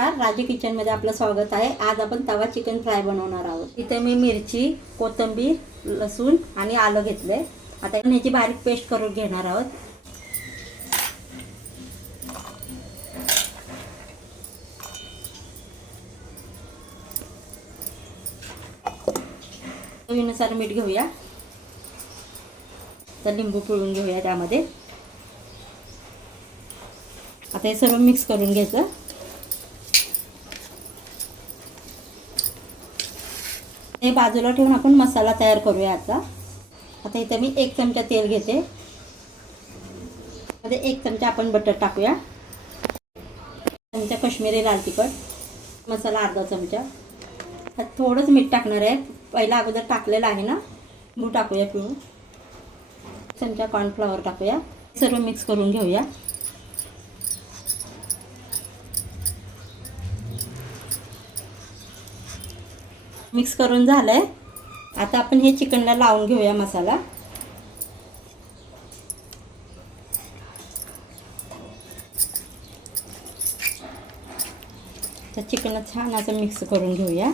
नमस्कार, राजू किचनमध्ये आपलं स्वागत आहे। आज आपण तवा चिकन फ्राय बनवणार आहोत। इथे मी मिरची, कोथिंबीर, लसूण आणि आलं घेतले। आता याची बारीक पेस्ट करून घेणार आहोत। चवीनुसार मीठ घेऊया। तर लिंबू पिळून घेऊया त्यामध्ये। आता हे सर्व मिक्स करून घ्यायचं। हे बाजूला ठेवून आपण मसाला तयार करूया आता। आता इथे मी 1 चमचा तेल घेते। मध्ये 1 चमचा आपण बटर टाकूया। चमचा काश्मीरी लाल तिखट, मसाला अर्धा चमचा। थोडंच मीठ टाकणार आहे, पहिला अगोदर टाकलेलं आहे ना। गूळ टाकूया पिळून। चमचा कॉर्नफ्लॉवर टाकूया। सर्व मिक्स करून घेऊया। मिक्स करून झालंय। आता आपण हे चिकनला लावून घेऊया मसाला। तर चिकन छान असं मिक्स करून घेऊया।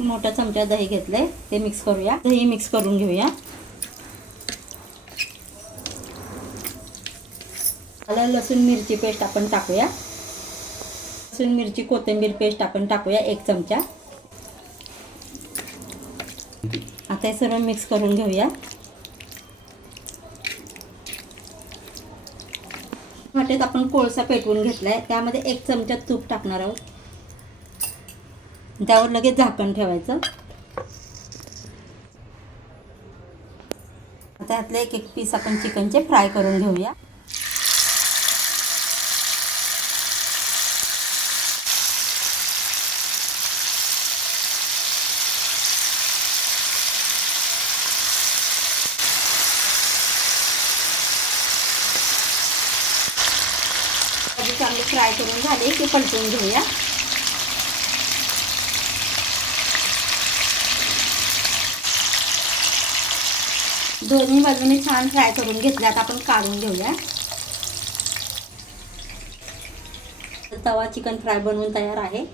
मोठा चमचा दही घेतलंय, ते मिक्स करूया। दही मिक्स करून घेऊया। आलं लसूण मिरची पेस्ट आपण टाकूया। लसूण मिरची कोथिंबीर पेस्ट आपण टाकूया 1 चमचा। आता हे सर्व मिक्स करून घेऊया। वाटेत आपण कोळसा पेटवून घेतलाय, त्यामध्ये 1 चमचा तूप टाकणार आहोत। त्यावर लगेच झाकण ठेवायचं। आता यातले एक पीस आपण चिकनचे फ्राय करून घेऊया। चांगले फ्राय करून झाले की पलटून घेऊया। दोन्ही बाजूने छान फ्राय करून घेतले। आता आपण काढून घेऊया। तवा चिकन फ्राय बनवून तयार आहे।